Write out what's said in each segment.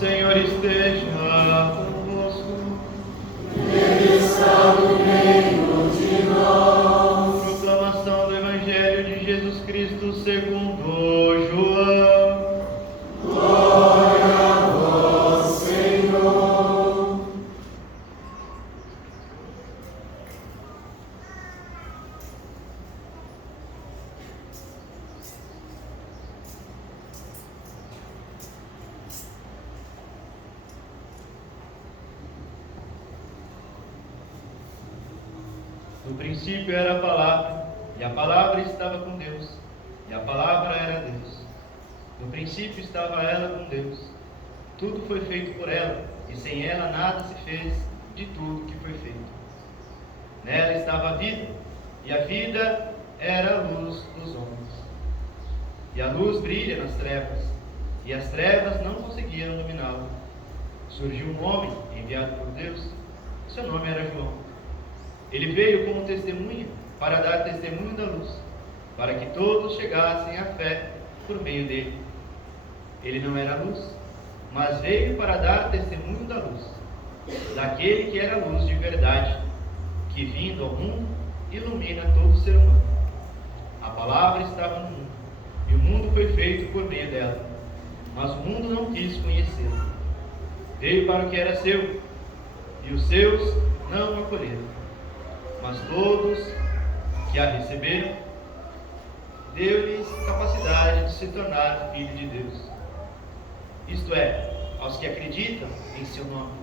Senhor esteja convosco. Ele está no meio de nós. Proclamação do Evangelho de Jesus Cristo segundo João. Glória a vós, Senhor. No princípio era a palavra, e a palavra estava com Deus, e a palavra era Deus. No princípio estava ela com Deus. Tudo foi feito por ela, e sem ela nada se fez de tudo que foi feito. Nela estava a vida, e a vida era a luz dos homens. E a luz brilha nas trevas, e as trevas não conseguiram dominá-la. Surgiu um homem enviado por Deus, seu nome era João. Ele veio como testemunha para dar testemunho da luz, para que todos chegassem à fé por meio dele. Ele não era luz, mas veio para dar testemunho da luz, daquele que era a luz de verdade, que vindo ao mundo ilumina todo ser humano. A palavra estava no mundo, e o mundo foi feito por meio dela, mas o mundo não quis conhecê-la. Veio para o que era seu, e os seus não o acolheram. Mas todos que a receberam, deu-lhes capacidade de se tornar filho de Deus. Isto é, aos que acreditam em seu nome.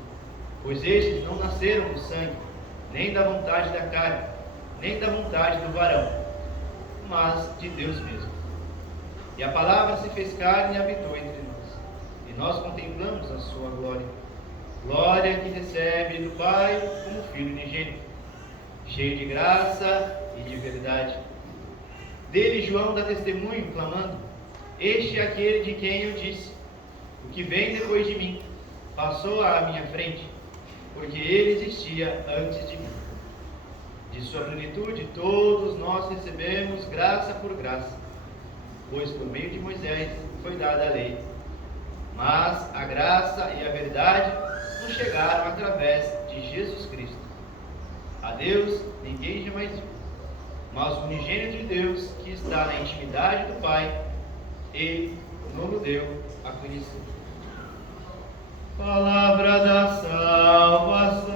Pois estes não nasceram do sangue, nem da vontade da carne, nem da vontade do varão, mas de Deus mesmo. E a palavra se fez carne e habitou entre nós, e nós contemplamos a sua glória. Glória que recebe do Pai como Filho unigênito, cheio de graça e de verdade. Dele João dá testemunho, clamando: este é aquele de quem eu disse: o que vem depois de mim passou à minha frente, porque ele existia antes de mim. De sua plenitude todos nós recebemos graça por graça, pois por meio de Moisés foi dada a lei. Mas a graça e a verdade nos chegaram através de Jesus Cristo. A Deus ninguém jamais viu, mas o unigênito de Deus, que está na intimidade do Pai, Ele nos deu a conhecer. Palavra da salvação.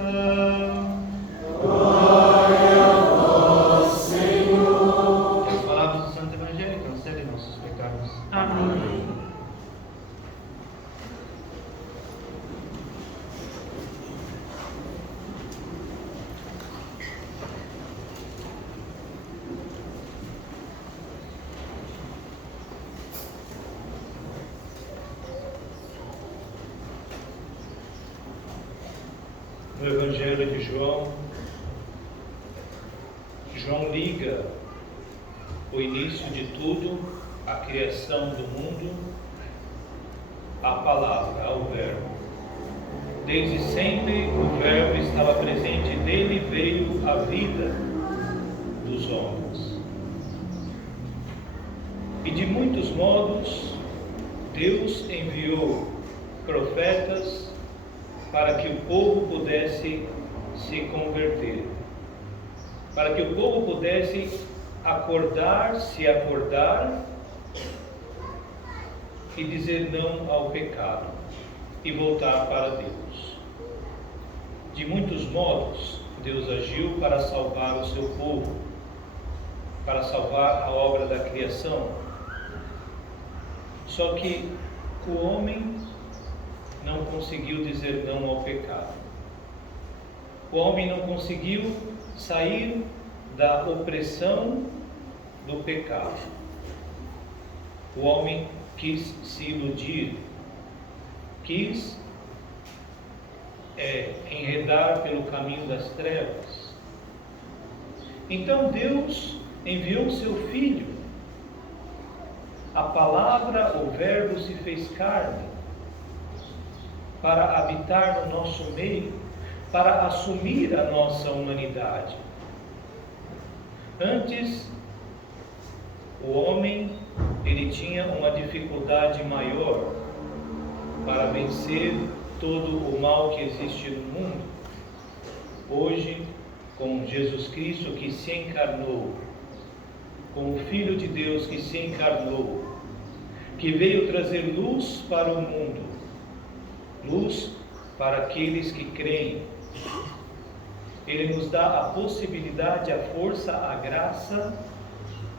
Glória a vós, Senhor. Que as palavras do Santo Evangelho cancelem nossos pecados. Amém. No Evangelho de João, João liga o início de tudo, a criação do mundo, à palavra, ao Verbo. Desde sempre o Verbo estava presente, dele veio a vida dos homens. E de muitos modos, Deus enviou profetas para que o povo pudesse se converter, para que o povo pudesse se acordar e dizer não ao pecado e voltar para Deus. De muitos modos, Deus agiu para salvar o seu povo, para salvar a obra da criação. Só que o homem não conseguiu dizer não ao pecado. O homem não conseguiu sair da opressão do pecado. O homem quis se iludir, quis enredar pelo caminho das trevas. Então Deus enviou seu Filho. A palavra, o Verbo se fez carne, para habitar no nosso meio, para assumir a nossa humanidade. Antes, o homem, ele tinha uma dificuldade maior para vencer todo o mal que existe no mundo. Hoje, com Jesus Cristo que se encarnou, com o Filho de Deus que se encarnou, que veio trazer luz para o mundo, luz para aqueles que creem. Ele nos dá a possibilidade, a força, a graça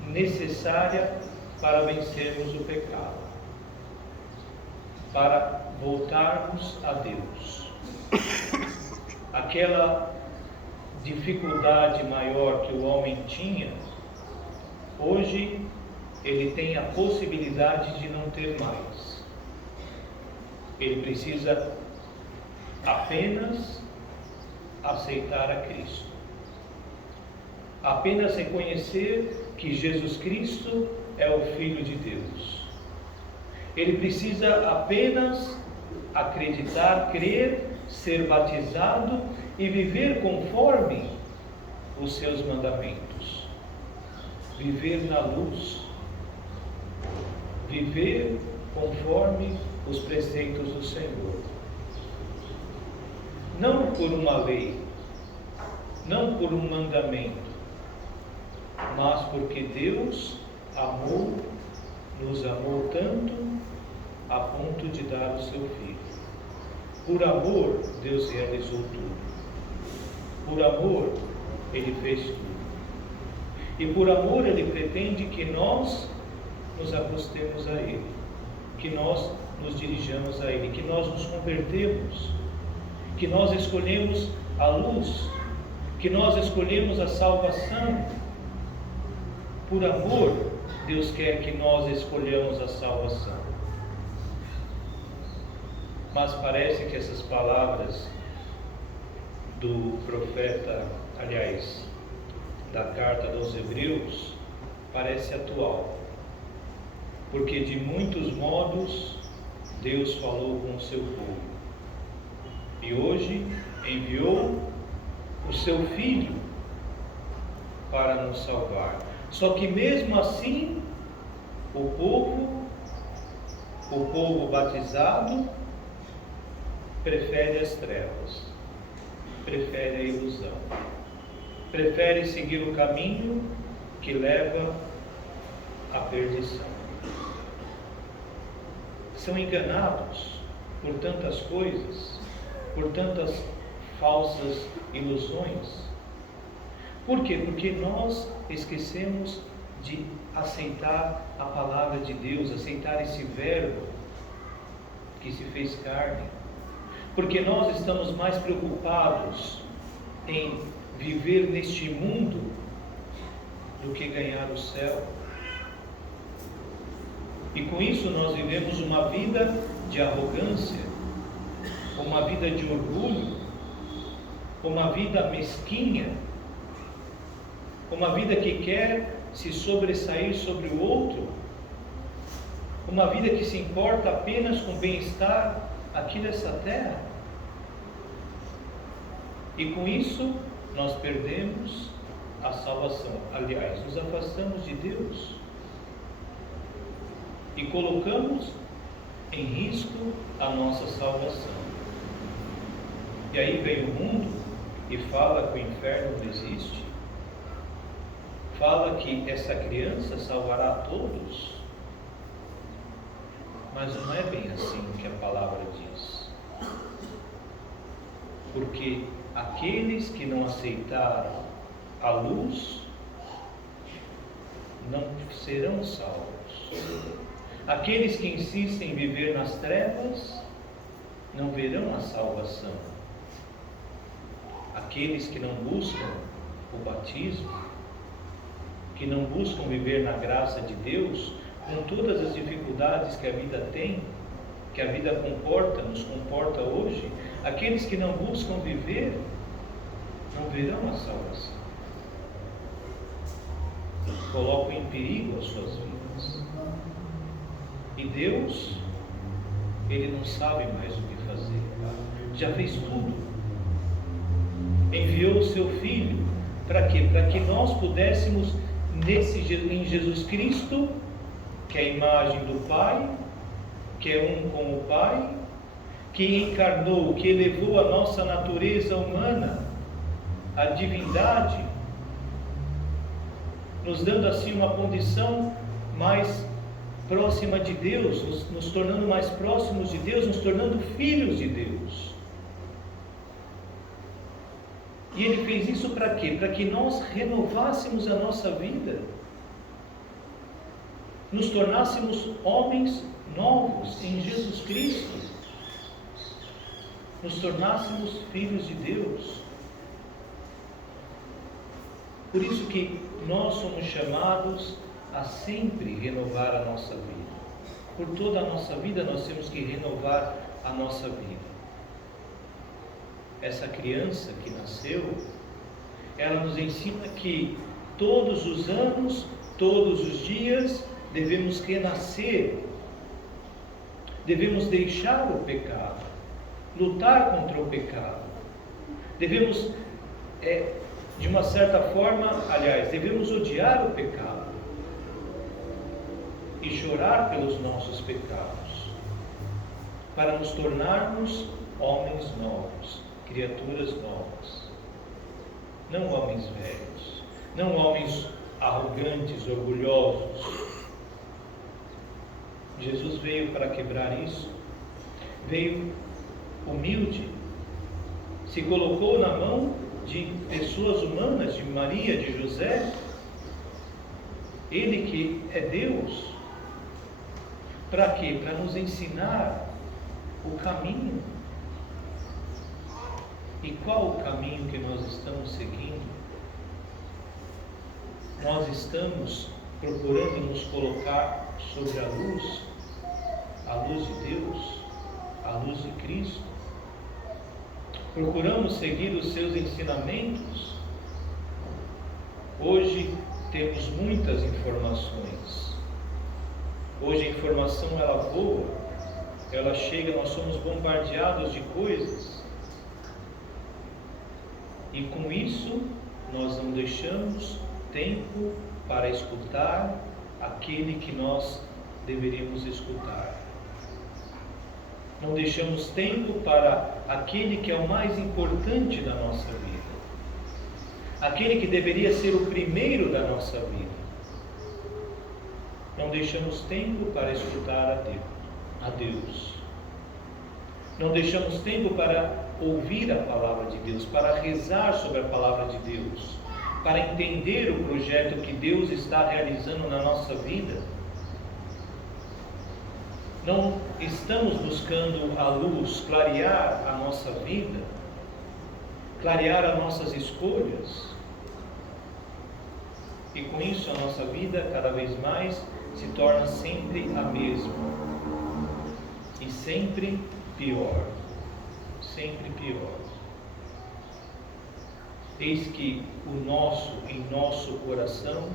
necessária para vencermos o pecado, para voltarmos a Deus. Aquela dificuldade maior que o homem tinha, hoje ele tem a possibilidade de não ter mais. Ele precisa apenas aceitar a Cristo, apenas reconhecer que Jesus Cristo é o Filho de Deus. Ele precisa apenas acreditar, crer, ser batizado e viver conforme os seus mandamentos. Viver na luz, viver conforme os preceitos do Senhor. Não por uma lei, não por um mandamento, mas porque Deus nos amou tanto a ponto de dar o seu Filho. Por amor, Deus realizou tudo. Por amor, Ele fez tudo. E por amor, Ele pretende que nós nos acostemos a Ele, que nós nos dirijamos a Ele, que nós nos convertemos, que nós escolhemos a luz, que nós escolhemos a salvação. Por amor, Deus quer que nós escolhamos a salvação. Mas parece que essas palavras do profeta, aliás, da carta aos Hebreus, parece atual. Porque de muitos modos Deus falou com o seu povo. E hoje enviou o seu Filho para nos salvar. Só que mesmo assim, o povo batizado, prefere as trevas, prefere a ilusão, prefere seguir o caminho que leva à perdição. São enganados por tantas coisas, por tantas falsas ilusões. Por quê? Porque nós esquecemos de aceitar a palavra de Deus, aceitar esse verbo que se fez carne. Porque nós estamos mais preocupados em viver neste mundo do que ganhar o céu. E com isso nós vivemos uma vida de arrogância, uma vida de orgulho, uma vida mesquinha, uma vida que quer se sobressair sobre o outro, uma vida que se importa apenas com o bem-estar aqui nessa terra. E com isso nós perdemos a salvação. Aliás, nos afastamos de Deus e colocamos em risco a nossa salvação. E aí vem o mundo e fala que o inferno não existe, fala que essa criança salvará a todos, mas não é bem assim que a palavra diz. Porque aqueles que não aceitaram a luz não serão salvos. Aqueles que insistem em viver nas trevas não verão a salvação. Aqueles que não buscam o batismo, que não buscam viver na graça de Deus, com todas as dificuldades que a vida tem, que a vida nos comporta hoje, aqueles que não buscam viver, não verão a salvação. Colocam em perigo as suas vidas. E Deus, Ele não sabe mais o que fazer. Já fez tudo. Enviou o seu Filho. Para quê? Para que nós pudéssemos, em Jesus Cristo, que é a imagem do Pai, que é um com o Pai, que encarnou, que elevou a nossa natureza humana à divindade, nos dando assim uma condição mais próxima de Deus, nos tornando mais próximos de Deus, nos tornando filhos de Deus. E Ele fez isso para quê? Para que nós renovássemos a nossa vida, nos tornássemos homens novos em Jesus Cristo, nos tornássemos filhos de Deus. Por isso que nós somos chamados a sempre renovar a nossa vida. Por toda a nossa vida nós temos que renovar a nossa vida. Essa criança que nasceu, ela nos ensina que todos os anos, todos os dias, devemos renascer, devemos deixar o pecado, lutar contra o pecado, devemos, de uma certa forma, devemos odiar o pecado e chorar pelos nossos pecados, para nos tornarmos homens novos, criaturas novas, não homens velhos, não homens arrogantes, orgulhosos. Jesus veio para quebrar isso, veio humilde, se colocou na mão de pessoas humanas, de Maria, de José, Ele que é Deus. Para quê? Para nos ensinar o caminho. E qual o caminho que nós estamos seguindo? Nós estamos procurando nos colocar sobre a luz de Deus, a luz de Cristo. Procuramos seguir os seus ensinamentos. Hoje temos muitas informações. Hoje a informação ela voa, ela chega, nós somos bombardeados de coisas. E com isso nós não deixamos tempo para escutar aquele que nós deveríamos escutar. Não deixamos tempo para aquele que é o mais importante da nossa vida, aquele que deveria ser o primeiro da nossa vida. Não deixamos tempo para escutar a Deus. Não deixamos tempo para ouvir a palavra de Deus, para rezar sobre a palavra de Deus, para entender o projeto que Deus está realizando na nossa vida. Não estamos buscando a luz, clarear a nossa vida, clarear as nossas escolhas. E com isso a nossa vida cada vez mais se torna sempre a mesma. E sempre pior. Sempre pior. Eis que em nosso coração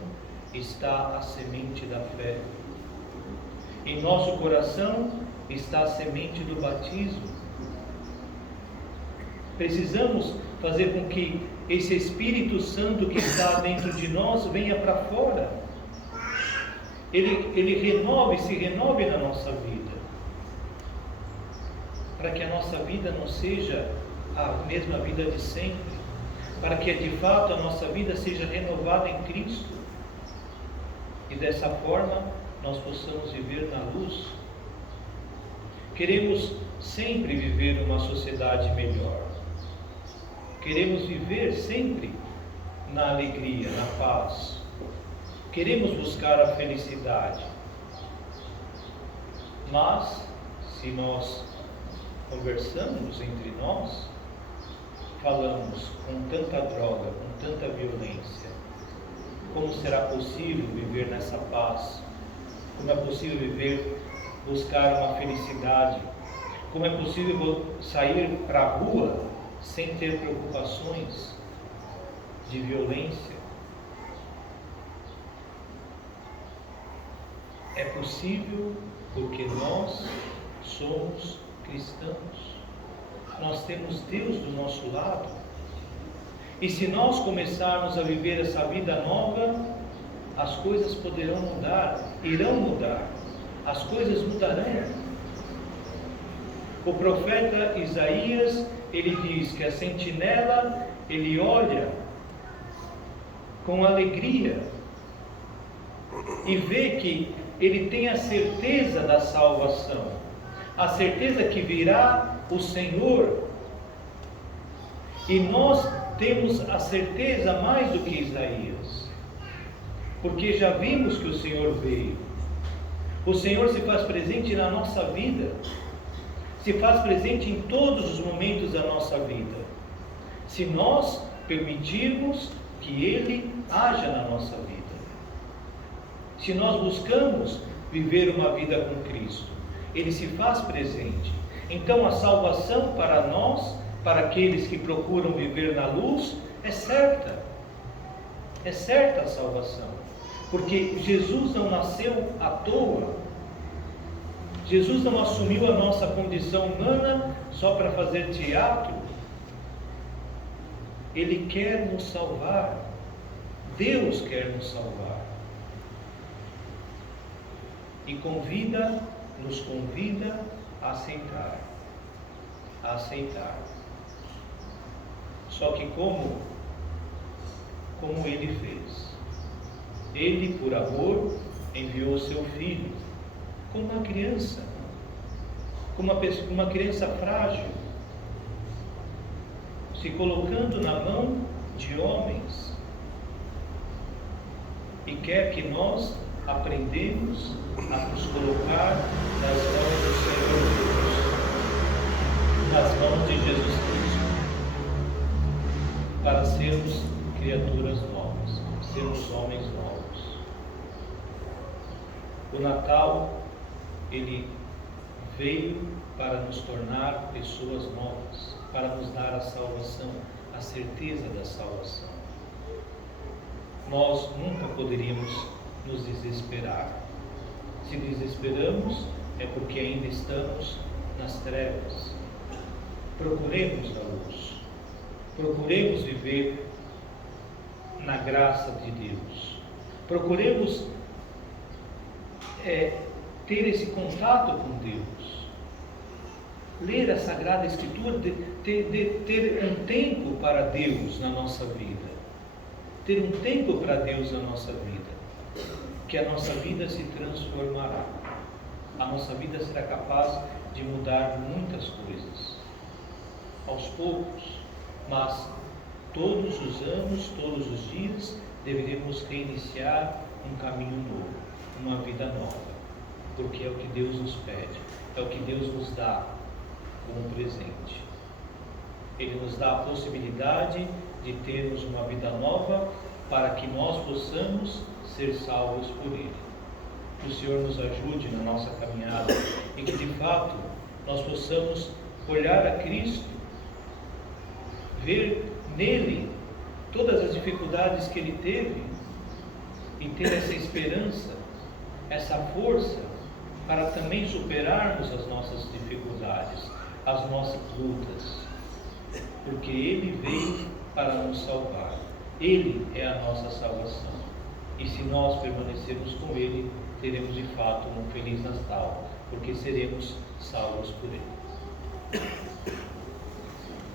está a semente da fé. Em nosso coração está a semente do batismo. Precisamos fazer com que esse Espírito Santo que está dentro de nós venha para fora. Ele se renove na nossa vida. Para que a nossa vida não seja a mesma vida de sempre. Para que de fato a nossa vida seja renovada em Cristo. E dessa forma nós possamos viver na luz. Queremos sempre viver uma sociedade melhor. Queremos viver sempre na alegria, na paz. Queremos buscar a felicidade. Mas, se nós conversamos entre nós, falamos com tanta droga, com tanta violência, como será possível viver nessa paz? Como é possível buscar uma felicidade? Como é possível sair para a rua sem ter preocupações de violência? É possível porque nós somos cristãos. Nós temos Deus do nosso lado. E se nós começarmos a viver essa vida nova, as coisas poderão mudar, irão mudar, as coisas mudarão. O profeta Isaías, ele diz que a sentinela, ele olha com alegria e vê que ele tem a certeza da salvação, a certeza que virá o Senhor. E nós temos a certeza mais do que Isaías, porque já vimos que o Senhor veio. O Senhor se faz presente na nossa vida, se faz presente em todos os momentos da nossa vida, se nós permitirmos que Ele haja na nossa vida, se nós buscamos viver uma vida com Cristo, Ele se faz presente. Então a salvação para nós, para aqueles que procuram viver na luz, é certa a salvação, porque Jesus não nasceu à toa. Jesus não assumiu a nossa condição humana só para fazer teatro. Ele quer nos salvar. Deus quer nos salvar. E nos convida a aceitar. A aceitar. Só que como Ele fez? Ele, por amor, enviou o seu Filho, como uma criança, como uma criança frágil, se colocando na mão de homens, e quer que nós aprendemos a nos colocar nas mãos do Senhor Deus, nas mãos de Jesus Cristo, para sermos criaturas novas, sermos homens novos. O Natal, ele veio para nos tornar pessoas novas, para nos dar a salvação, a certeza da salvação. Nós nunca poderíamos nos desesperar. Se desesperamos, é porque ainda estamos nas trevas. Procuremos a luz. Procuremos viver na graça de Deus. Procuremos ter esse contato com Deus. Ler a Sagrada Escritura, ter um tempo para Deus na nossa vida. Ter um tempo para Deus na nossa vida. Que a nossa vida se transformará. A nossa vida será capaz de mudar muitas coisas. Aos poucos, mas todos os anos, todos os dias, deveremos reiniciar um caminho novo, uma vida nova, porque é o que Deus nos pede, é o que Deus nos dá como presente. Ele nos dá a possibilidade de termos uma vida nova para que nós possamos ser salvos por Ele. Que o Senhor nos ajude na nossa caminhada e que de fato nós possamos olhar a Cristo, ver nele todas as dificuldades que Ele teve e ter essa esperança, essa força para também superarmos as nossas dificuldades, as nossas lutas, porque Ele veio para nos salvar. Ele é a nossa salvação. E se nós permanecermos com Ele, teremos de fato um feliz Natal, porque seremos salvos por Ele.